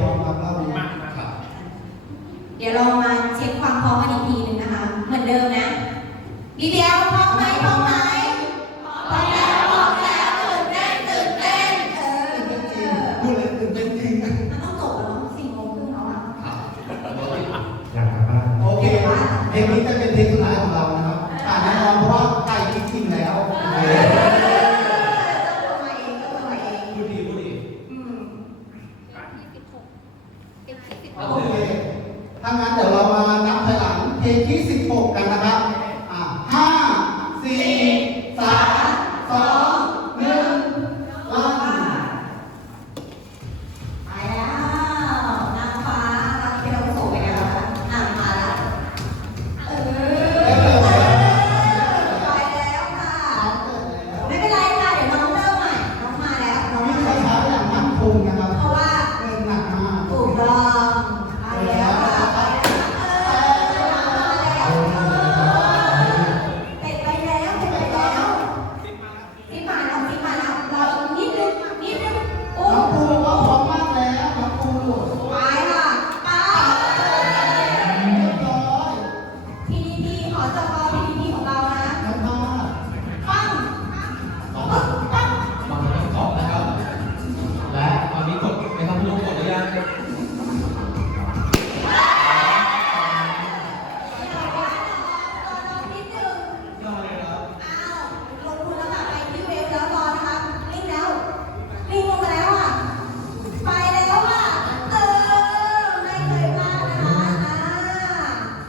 พร้อมครับเรามามาครับ เดี๋ยวเรามาเช็คความพร้อมกันอีกทีหนึงนะคะ เหมือนเดิมนะดีเดียวพร้อมไหมพร้อมไหมพร้อมแล้วพร้อมแล้วตื่นเต้นตื่นเต้นเออตื่นเต้นจริงพูดเลยตื่นเต้นจริงมันต้องจบแล้วสี่โมงครึ่งแล้วอะอยากกลับบ้านโอเคเพลงนี้จะเป็นเพลงสุดท้ายของเรานะครับอ่าแน่นอนเพราะว่าใกล้จริงๆแล้วโอเค ต้องมาเองต้องมาเอง พูดดีพูดดี อืม โอเคถ้างั้นเดี๋ยวเรามานับถอยหลังเพลงที่ 16 กันนะ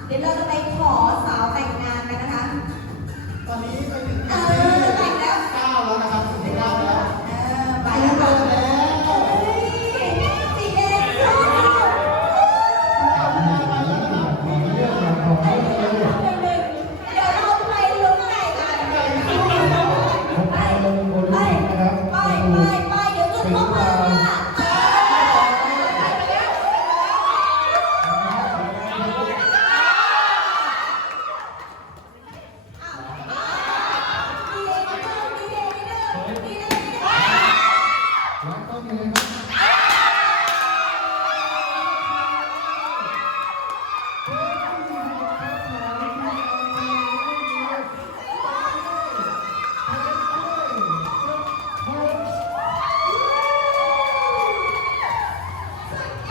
เดี๋ยวเราจะไปขอสาวแต่งงานกันนะคะ ตอนนี้ไปถึง